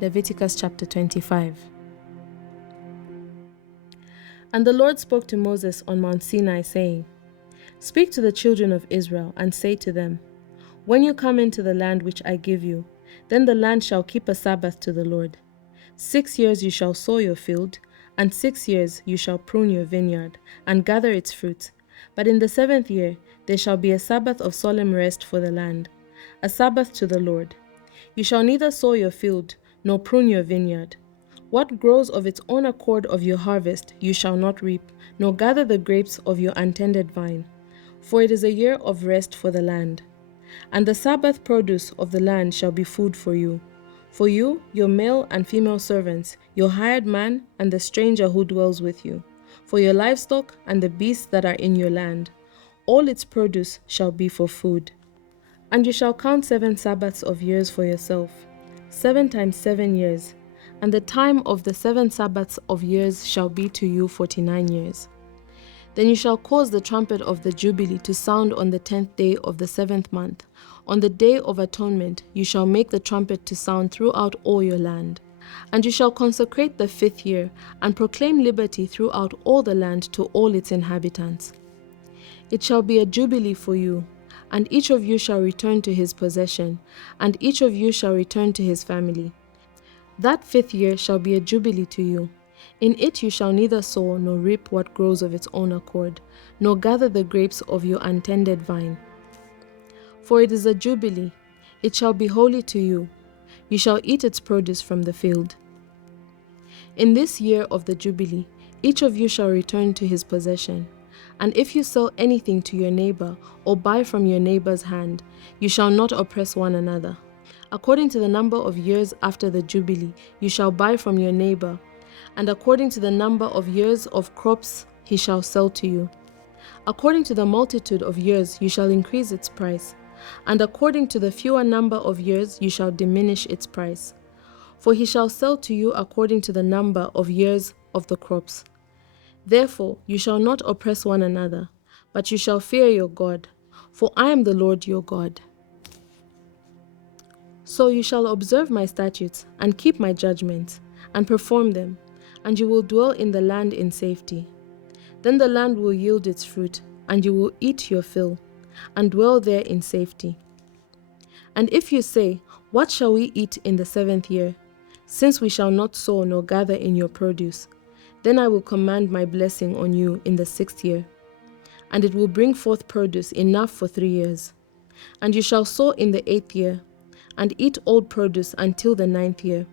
Leviticus chapter 25. And the Lord spoke to Moses on Mount Sinai, saying, Speak to the children of Israel, and say to them, When you come into the land which I give you, then the land shall keep a Sabbath to the Lord. 6 years you shall sow your field, and 6 years you shall prune your vineyard, and gather its fruit. But in the 7th year there shall be a Sabbath of solemn rest for the land, a Sabbath to the Lord. You shall neither sow your field, nor prune your vineyard. What grows of its own accord of your harvest you shall not reap, nor gather the grapes of your untended vine. For it is a year of rest for the land. And the Sabbath produce of the land shall be food for you. For you, your male and female servants, your hired man, and the stranger who dwells with you. For your livestock and the beasts that are in your land. All its produce shall be for food. And you shall count 7 Sabbaths of years for yourself, 7 times 7 years. And the time of the 7 Sabbaths of years shall be to you 49 years. Then you shall cause the trumpet of the Jubilee to sound on the 10th day of the 7th month. On the day of atonement you shall make the trumpet to sound throughout all your land. And you shall consecrate the 5th year, and proclaim liberty throughout all the land to all its inhabitants. It shall be a jubilee for you, and each of you shall return to his possession, and each of you shall return to his family. That 5th year shall be a jubilee to you. In it you shall neither sow nor reap what grows of its own accord, nor gather the grapes of your untended vine. For it is a jubilee, it shall be holy to you. You shall eat its produce from the field. In this year of the jubilee, each of you shall return to his possession. And if you sell anything to your neighbor, or buy from your neighbor's hand, you shall not oppress one another. According to the number of years after the Jubilee, you shall buy from your neighbor, and according to the number of years of crops he shall sell to you. According to the multitude of years you shall increase its price, and according to the fewer number of years you shall diminish its price. For he shall sell to you according to the number of years of the crops. Therefore you shall not oppress one another, but you shall fear your God, for I am the Lord your God. So you shall observe my statutes, and keep my judgments, and perform them, and you will dwell in the land in safety. Then the land will yield its fruit, and you will eat your fill, and dwell there in safety. And if you say, What shall we eat in the 7th year, since we shall not sow nor gather in your produce? Then I will command my blessing on you in the 6th year, and it will bring forth produce enough for 3 years. And you shall sow in the 8th year, and eat old produce until the 9th year.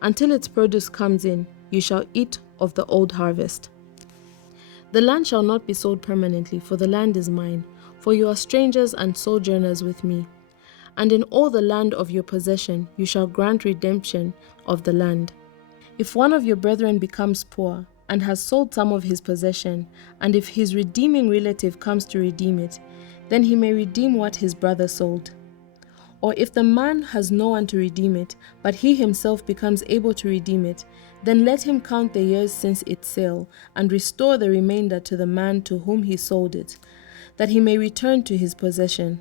Until its produce comes in, you shall eat of the old harvest. The land shall not be sold permanently, for the land is mine, for you are strangers and sojourners with me. And in all the land of your possession you shall grant redemption of the land. If one of your brethren becomes poor, and has sold some of his possession, and if his redeeming relative comes to redeem it, then he may redeem what his brother sold. Or if the man has no one to redeem it, but he himself becomes able to redeem it, then let him count the years since its sale, and restore the remainder to the man to whom he sold it, that he may return to his possession.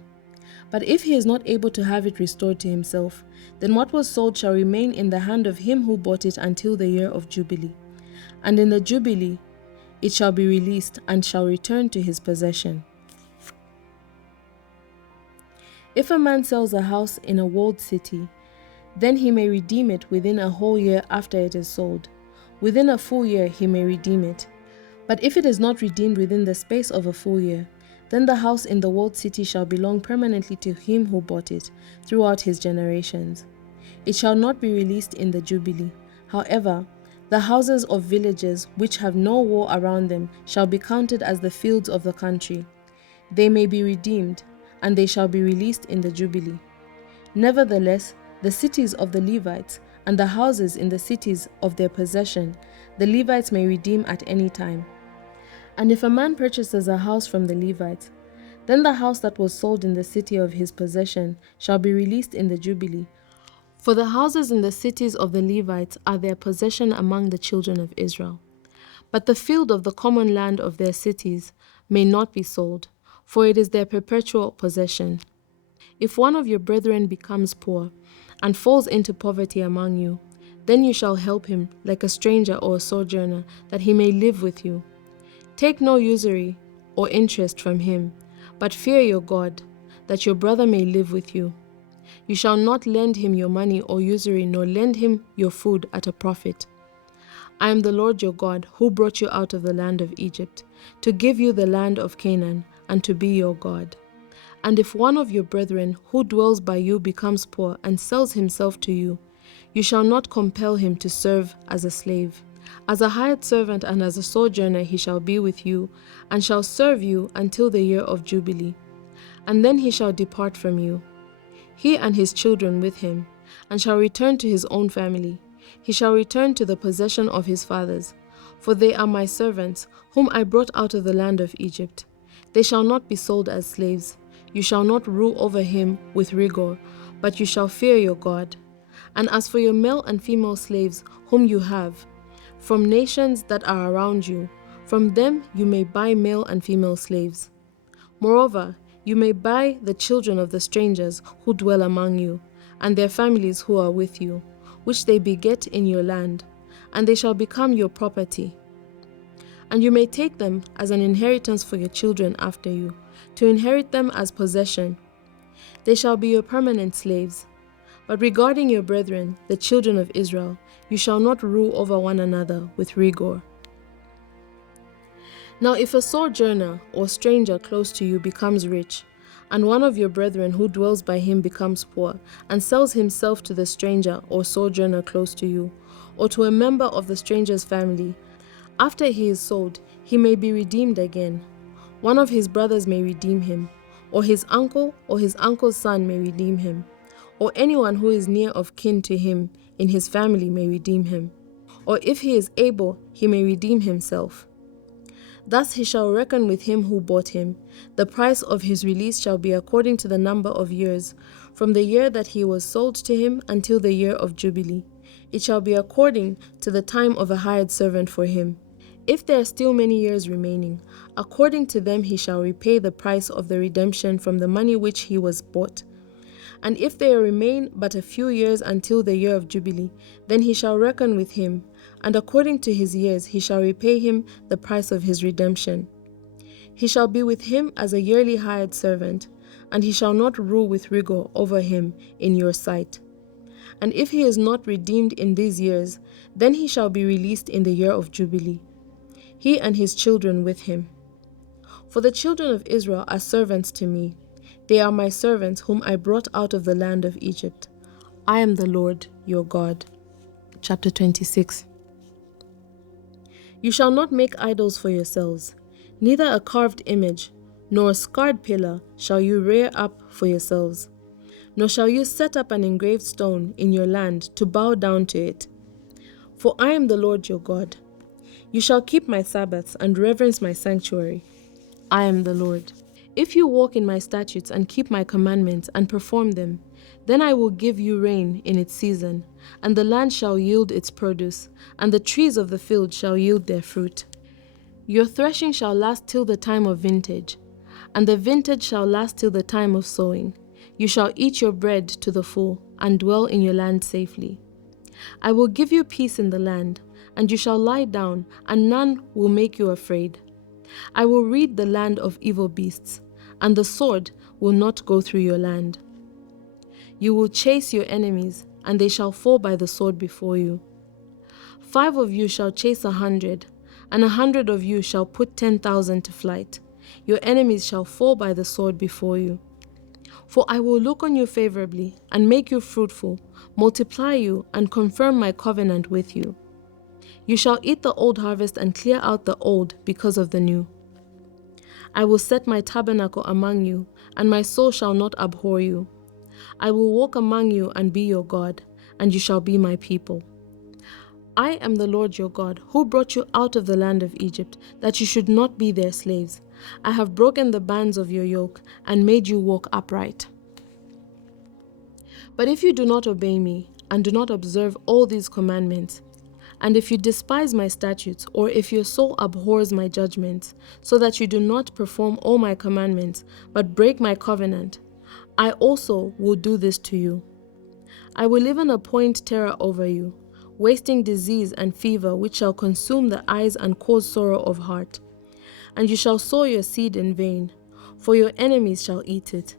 But if he is not able to have it restored to himself, then what was sold shall remain in the hand of him who bought it until the year of Jubilee. And in the Jubilee it shall be released, and shall return to his possession. If a man sells a house in a walled city, then he may redeem it within a whole year after it is sold. Within a full year he may redeem it. But if it is not redeemed within the space of a full year, then the house in the walled city shall belong permanently to him who bought it, throughout his generations. It shall not be released in the Jubilee. However, the houses of villages which have no wall around them shall be counted as the fields of the country. They may be redeemed, and they shall be released in the Jubilee. Nevertheless, the cities of the Levites, and the houses in the cities of their possession, the Levites may redeem at any time. And if a man purchases a house from the Levites, then the house that was sold in the city of his possession shall be released in the Jubilee. For the houses in the cities of the Levites are their possession among the children of Israel. But the field of the common land of their cities may not be sold, for it is their perpetual possession. If one of your brethren becomes poor, and falls into poverty among you, Then you shall help him like a stranger or a sojourner, that he may live with you. Take no usury or interest from him, but fear your God, that your brother may live with you. You shall not lend him your money or usury, nor lend him your food at a profit. I am the Lord your God, who brought you out of the land of Egypt, to give you the land of Canaan, and to be your God. And if one of your brethren who dwells by you becomes poor and sells himself to you, you shall not compel him to serve as a slave. As a hired servant and as a sojourner he shall be with you, and shall serve you until the year of Jubilee. And then he shall depart from you, he and his children with him, and shall return to his own family. He shall return to the possession of his fathers, for they are my servants, whom I brought out of the land of Egypt. They shall not be sold as slaves. You shall not rule over him with rigor, but you shall fear your God. And as for your male and female slaves whom you have, from nations that are around you, from them you may buy male and female slaves. Moreover, you may buy the children of the strangers who dwell among you, and their families who are with you, which they beget in your land, and they shall become your property. And you may take them as an inheritance for your children after you, to inherit them as possession. They shall be your permanent slaves. But regarding your brethren, the children of Israel, you shall not rule over one another with rigor. Now if a sojourner or stranger close to you becomes rich, and one of your brethren who dwells by him becomes poor, and sells himself to the stranger or sojourner close to you, or to a member of the stranger's family, after he is sold, he may be redeemed again. One of his brothers may redeem him, or his uncle or his uncle's son may redeem him, or anyone who is near of kin to him in his family may redeem him, or if he is able, he may redeem himself. Thus he shall reckon with him who bought him. The price of his release shall be according to the number of years, from the year that he was sold to him until the year of Jubilee. It shall be according to the time of a hired servant for him. If there are still many years remaining, according to them he shall repay the price of the redemption from the money which he was bought. And if there remain but a few years until the year of Jubilee, then he shall reckon with him, and according to his years he shall repay him the price of his redemption. He shall be with him as a yearly hired servant, and he shall not rule with rigor over him in your sight. And if he is not redeemed in these years, then he shall be released in the year of Jubilee, he and his children with him. For the children of Israel are servants to me. They are my servants whom I brought out of the land of Egypt. I am the Lord your God. Chapter 26. You shall not make idols for yourselves, neither a carved image, nor a scarred pillar shall you rear up for yourselves, nor shall you set up an engraved stone in your land to bow down to it. For I am the Lord your God. You shall keep my Sabbaths and reverence my sanctuary. I am the Lord. If you walk in my statutes and keep my commandments and perform them, then I will give you rain in its season, and the land shall yield its produce, and the trees of the field shall yield their fruit. Your threshing shall last till the time of vintage, and the vintage shall last till the time of sowing. You shall eat your bread to the full, and dwell in your land safely. I will give you peace in the land, and you shall lie down, and none will make you afraid. I will rid the land of evil beasts, and the sword will not go through your land. You will chase your enemies, and they shall fall by the sword before you. 5 of you shall chase 100, and 100 of you shall put 10,000 to flight. Your enemies shall fall by the sword before you. For I will look on you favorably, and make you fruitful, multiply you, and confirm my covenant with you. You shall eat the old harvest and clear out the old because of the new. I will set my tabernacle among you, and my soul shall not abhor you. I will walk among you and be your God, and you shall be my people. I am the Lord your God, who brought you out of the land of Egypt, that you should not be their slaves. I have broken the bands of your yoke, and made you walk upright. But if you do not obey me, and do not observe all these commandments, and if you despise my statutes, or if your soul abhors my judgments, so that you do not perform all my commandments, but break my covenant, I also will do this to you. I will even appoint terror over you, wasting disease and fever, which shall consume the eyes and cause sorrow of heart. And you shall sow your seed in vain, for your enemies shall eat it.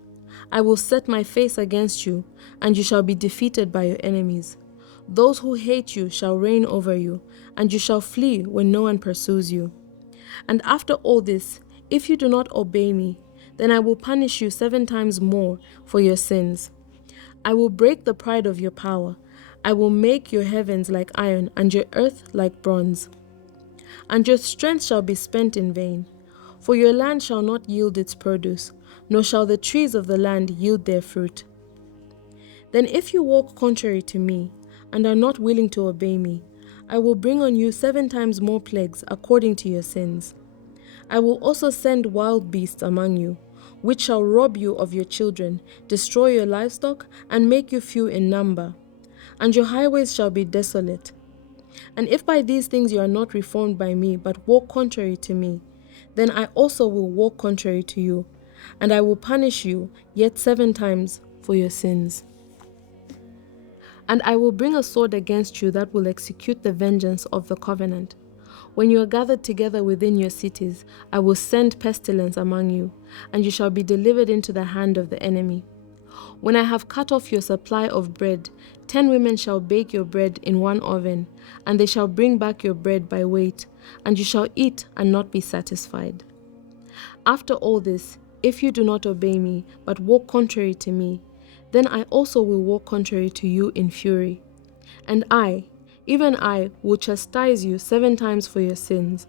I will set my face against you, and you shall be defeated by your enemies. Those who hate you shall reign over you, and you shall flee when no one pursues you. And after all this, if you do not obey me, then I will punish you 7 times more for your sins. I will break the pride of your power. I will make your heavens like iron, and your earth like bronze. And your strength shall be spent in vain, for your land shall not yield its produce, nor shall the trees of the land yield their fruit. Then if you walk contrary to me, and are not willing to obey me, I will bring on you 7 times more plagues according to your sins. I will also send wild beasts among you, which shall rob you of your children, destroy your livestock, and make you few in number. And your highways shall be desolate. And if by these things you are not reformed by me, but walk contrary to me, then I also will walk contrary to you, and I will punish you yet 7 times for your sins. And I will bring a sword against you that will execute the vengeance of the covenant. When you are gathered together within your cities, I will send pestilence among you, and you shall be delivered into the hand of the enemy. When I have cut off your supply of bread, 10 women shall bake your bread in one oven, and they shall bring back your bread by weight, and you shall eat and not be satisfied. After all this, if you do not obey me, but walk contrary to me, then I also will walk contrary to you in fury. And I, even I, will chastise you 7 times for your sins.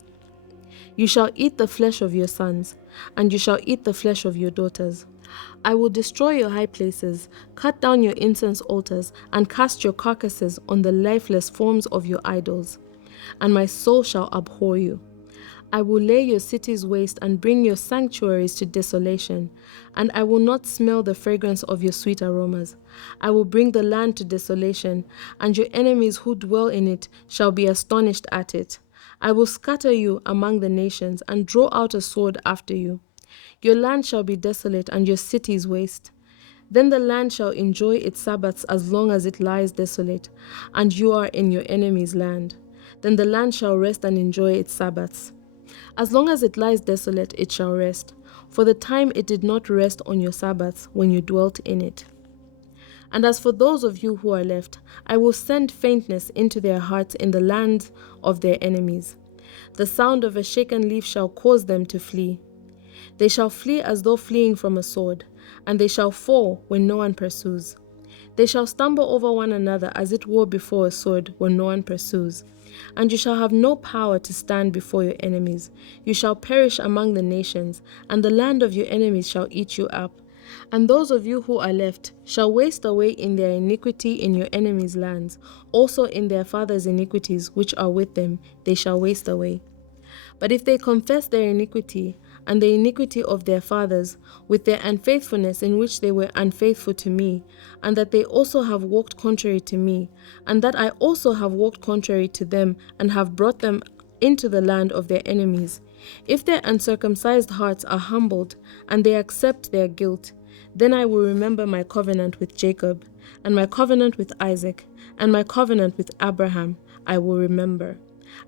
You shall eat the flesh of your sons, and you shall eat the flesh of your daughters. I will destroy your high places, cut down your incense altars, and cast your carcasses on the lifeless forms of your idols. And my soul shall abhor you. I will lay your cities waste and bring your sanctuaries to desolation, and I will not smell the fragrance of your sweet aromas. I will bring the land to desolation, and your enemies who dwell in it shall be astonished at it. I will scatter you among the nations and draw out a sword after you. Your land shall be desolate and your cities waste. Then the land shall enjoy its Sabbaths as long as it lies desolate, and you are in your enemy's land. Then the land shall rest and enjoy its Sabbaths. As long as it lies desolate, it shall rest, for the time it did not rest on your Sabbaths when you dwelt in it. And as for those of you who are left, I will send faintness into their hearts in the land of their enemies. The sound of a shaken leaf shall cause them to flee. They shall flee as though fleeing from a sword, and they shall fall when no one pursues. They shall stumble over one another as it were before a sword when no one pursues. And you shall have no power to stand before your enemies. You shall perish among the nations, and the land of your enemies shall eat you up. And those of you who are left shall waste away in their iniquity in your enemies' lands. Also in their fathers' iniquities which are with them, they shall waste away. But if they confess their iniquity, and the iniquity of their fathers, with their unfaithfulness in which they were unfaithful to me, and that they also have walked contrary to me, and that I also have walked contrary to them, and have brought them into the land of their enemies, if their uncircumcised hearts are humbled, and they accept their guilt, then I will remember my covenant with Jacob, and my covenant with Isaac, and my covenant with Abraham I will remember.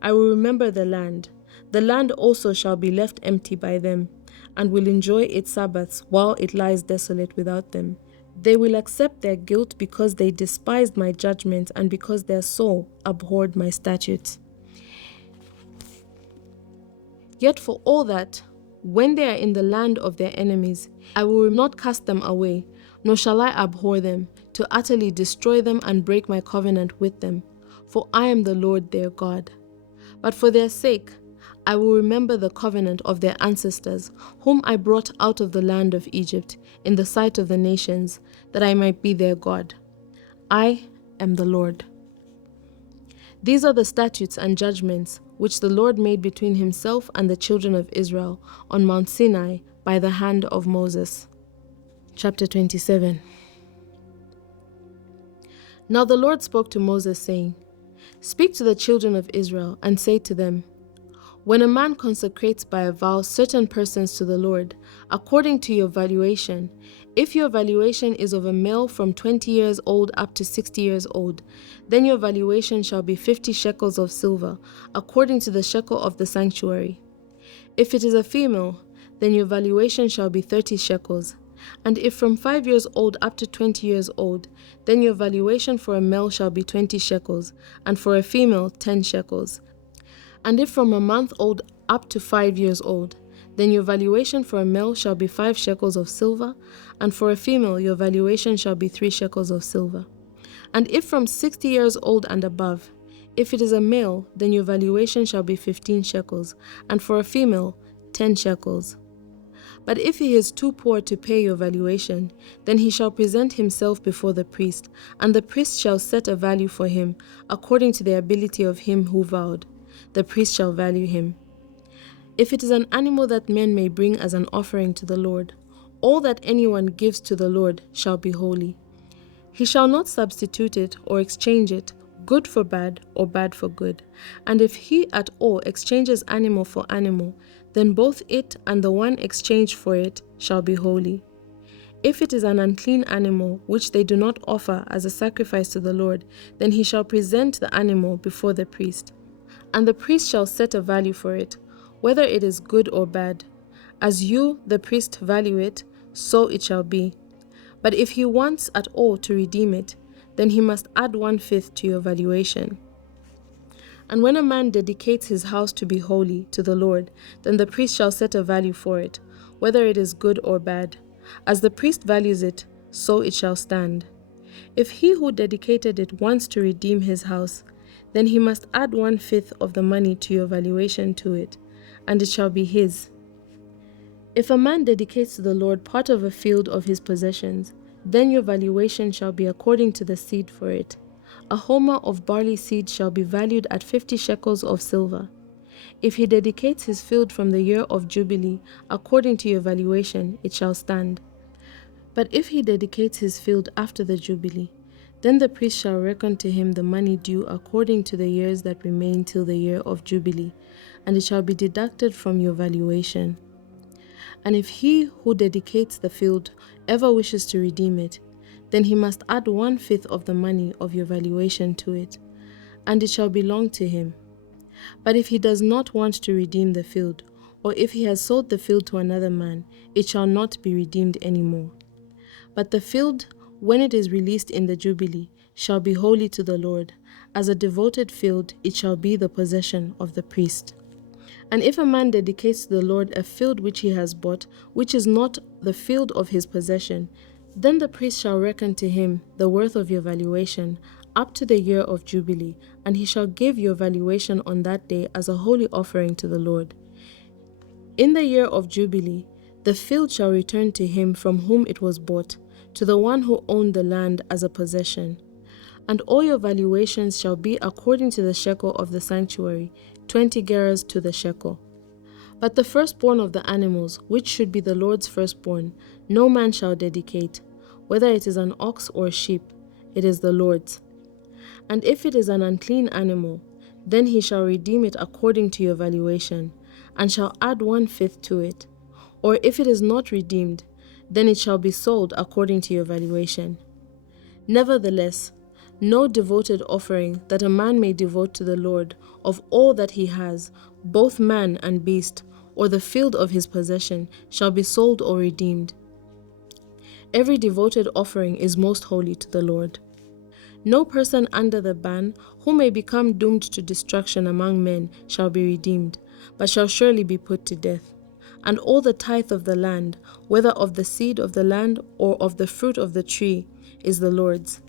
I will remember the land. The land also shall be left empty by them, and will enjoy its Sabbaths while it lies desolate without them. They will accept their guilt because they despised my judgments and because their soul abhorred my statutes. Yet for all that, when they are in the land of their enemies, I will not cast them away, nor shall I abhor them, to utterly destroy them and break my covenant with them. For I am the Lord their God. But for their sake, I will remember the covenant of their ancestors, whom I brought out of the land of Egypt, in the sight of the nations, that I might be their God. I am the Lord. These are the statutes and judgments which the Lord made between himself and the children of Israel on Mount Sinai by the hand of Moses. Chapter 27. Now the Lord spoke to Moses, saying, Speak to the children of Israel and say to them, When a man consecrates by a vow certain persons to the Lord, according to your valuation, if your valuation is of a male from 20 years old up to 60 years old, then your valuation shall be 50 shekels of silver, according to the shekel of the sanctuary. If it is a female, then your valuation shall be 30 shekels. And if from 5 years old up to 20 years old, then your valuation for a male shall be 20 shekels, and for a female 10 shekels. And if from a month old up to 5 years old, then your valuation for a male shall be 5 shekels of silver, and for a female your valuation shall be 3 shekels of silver. And if from 60 years old and above, if it is a male, then your valuation shall be 15 shekels, and for a female 10 shekels. But if he is too poor to pay your valuation, then he shall present himself before the priest, and the priest shall set a value for him, according to the ability of him who vowed. The priest shall value him. If it is an animal that men may bring as an offering to the Lord, all that anyone gives to the Lord shall be holy. He shall not substitute it or exchange it, good for bad or bad for good. And if he at all exchanges animal for animal, then both it and the one exchanged for it shall be holy. If it is an unclean animal which they do not offer as a sacrifice to the Lord, then he shall present the animal before the priest. And the priest shall set a value for it, whether it is good or bad. As you, the priest, value it, so it shall be. But if he wants at all to redeem it, then he must add 1/5 to your valuation. And when a man dedicates his house to be holy to the Lord, then the priest shall set a value for it, whether it is good or bad. As the priest values it, so it shall stand. If he who dedicated it wants to redeem his house, then he must add 1/5 of the money to your valuation to it, and it shall be his. If a man dedicates to the Lord part of a field of his possessions, then your valuation shall be according to the seed for it. A homer of barley seed shall be valued at 50 shekels of silver. If he dedicates his field from the year of Jubilee, according to your valuation, it shall stand. But if he dedicates his field after the Jubilee, then the priest shall reckon to him the money due according to the years that remain till the year of Jubilee, and it shall be deducted from your valuation. And if he who dedicates the field ever wishes to redeem it, then he must add 1/5 of the money of your valuation to it, and it shall belong to him. But if he does not want to redeem the field, or if he has sold the field to another man, it shall not be redeemed any more. But the field, when it is released in the Jubilee, shall be holy to the Lord. As a devoted field, it shall be the possession of the priest. And if a man dedicates to the Lord a field which he has bought, which is not the field of his possession, then the priest shall reckon to him the worth of your valuation up to the year of Jubilee, and he shall give your valuation on that day as a holy offering to the Lord. In the year of Jubilee, the field shall return to him from whom it was bought, to the one who owned the land as a possession. And all your valuations shall be according to the shekel of the sanctuary, 20 gerahs to the shekel. But the firstborn of the animals, which should be the Lord's firstborn, no man shall dedicate, whether it is an ox or a sheep, it is the Lord's. And if it is an unclean animal, then he shall redeem it according to your valuation, and shall add 1/5 to it. Or if it is not redeemed, then it shall be sold according to your valuation. Nevertheless, no devoted offering that a man may devote to the Lord of all that he has, both man and beast, or the field of his possession, shall be sold or redeemed. Every devoted offering is most holy to the Lord. No person under the ban, who may become doomed to destruction among men, shall be redeemed, but shall surely be put to death. And all the tithe of the land, whether of the seed of the land or of the fruit of the tree, is the Lord's.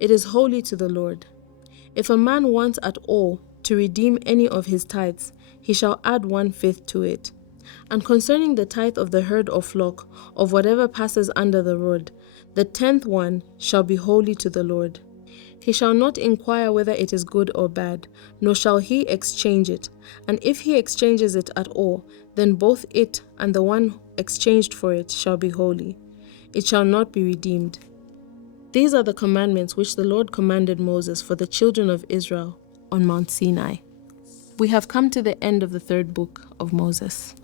It is holy to the Lord. If a man wants at all to redeem any of his tithes, he shall add 1/5 to it. And concerning the tithe of the herd or flock, of whatever passes under the rod, the 10th one shall be holy to the Lord. He shall not inquire whether it is good or bad, nor shall he exchange it. And if he exchanges it at all, then both it and the one exchanged for it shall be holy. It shall not be redeemed. These are the commandments which the Lord commanded Moses for the children of Israel on Mount Sinai. We have come to the end of the third book of Moses.